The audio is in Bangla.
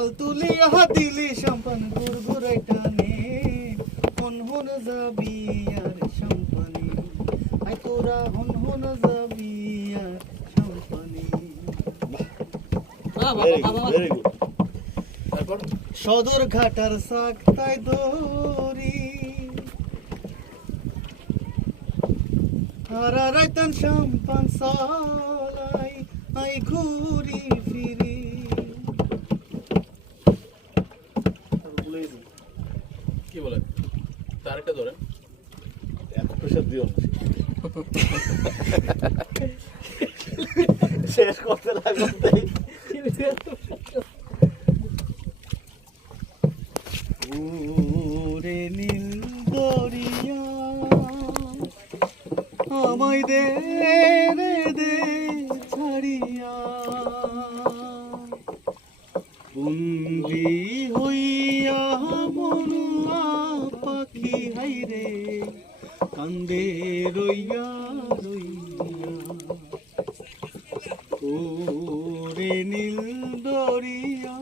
জল তুলিয়া দিলি সম্পান গুড়গুড়াই টানে। হন হন যাবি আর সম্পানি। আই তোরা হন হন যাবি আর সম্পানি। সদর ঘাটার শাক তাই দরি হারা রাইতান সম্পান সালাই আই ঘুরি কি বলে? তার একটা ধরেন। এত প্রেশার দিও না। শেষ করতে লাগল তাই। ওরে নীল দরিয়া আমায় দে রে দে ছাড়িয়া। বন্দি কান্দে রইয়া রইয়া। ওরে নীল দরিয়া